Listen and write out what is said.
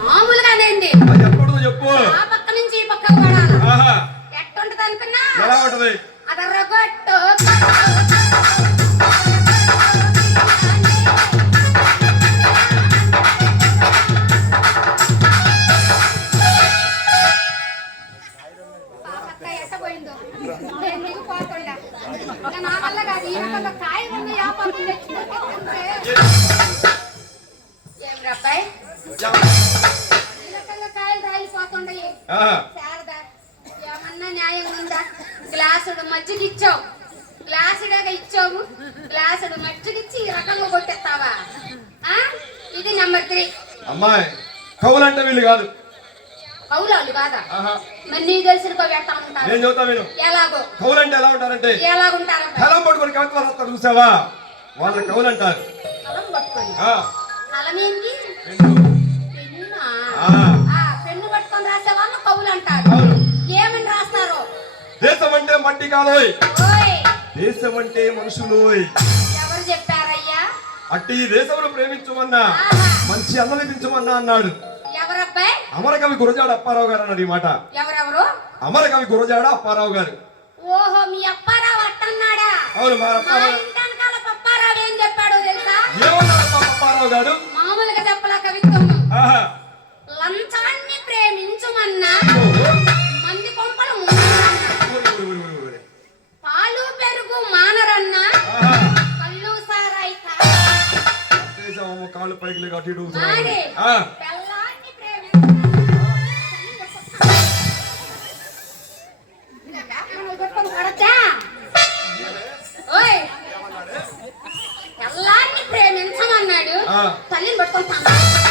మామూలుగానేంది అది ఎప్పుడు చెప్పు. ఆ పక్క నుంచి ఈ పక్కకు పడాలి ఆహా. ఎట్టుంటది అనుకున్నా? ఎలా ఉంటది? అదర్రగొట్టు నా వల్ల కాదు ఈ కాయలు ఉన్న వ్యాపారం తెచ్చుకుంటే ఏమన్నా న్యాయం ఉందా గ్లాసుడు మజ్జిగ ఇచ్చావు గ్లాసుడుగా ఇచ్చావు గ్లాసుడు మజ్జిగిచ్చి ఈ రకంగా కొట్టేస్తావా ఆ? ఇది నెంబర్ త్రీ అమ్మాయి కవులంటే వీళ్ళు కాదు. కౌలాలు కాదా? ఆహా. మరి నీ తెలిసిన కవి ఉంటారు? నేను ఎలాగో? కవులంటే ఎలా ఉంటారంటే ఎలాగుంటారు కలం పట్టుకొని కవిత్వాలు చూసావా? వాళ్ళ కవులు అంటారు. కలం పట్టుకొని? ఏమని రాస్తారు? దేశం అంటే మట్టి కాదోయ్. దేశం అంటే మనుషులు ఎవరు చెప్పారయ్యా? అట్టి దేశమును ప్రేమించమన్నా. మంచి అన్నమిపించమన్నా అన్నాడు. ఎవరబ్బాయి? అమరకవి గురజాడ అప్పారావు గారు అన్నాడు ఈ మాట. ఎవరెవరు? అమరకవి గురజాడ అప్పారావు గారు. ఓహో మీ అప్పారావు అట్టన్నాడా? అవును మా అప్పారావు ఏం చెప్పాడో తెలుసా? ఏమన్నాడు అప్పారావు గారు? దేశం కాళ్ళు పైకి లేక అటు ఇటు ప్రేమించమన్నాడు. తల్లిని పట్టుకొని తన్నాడు.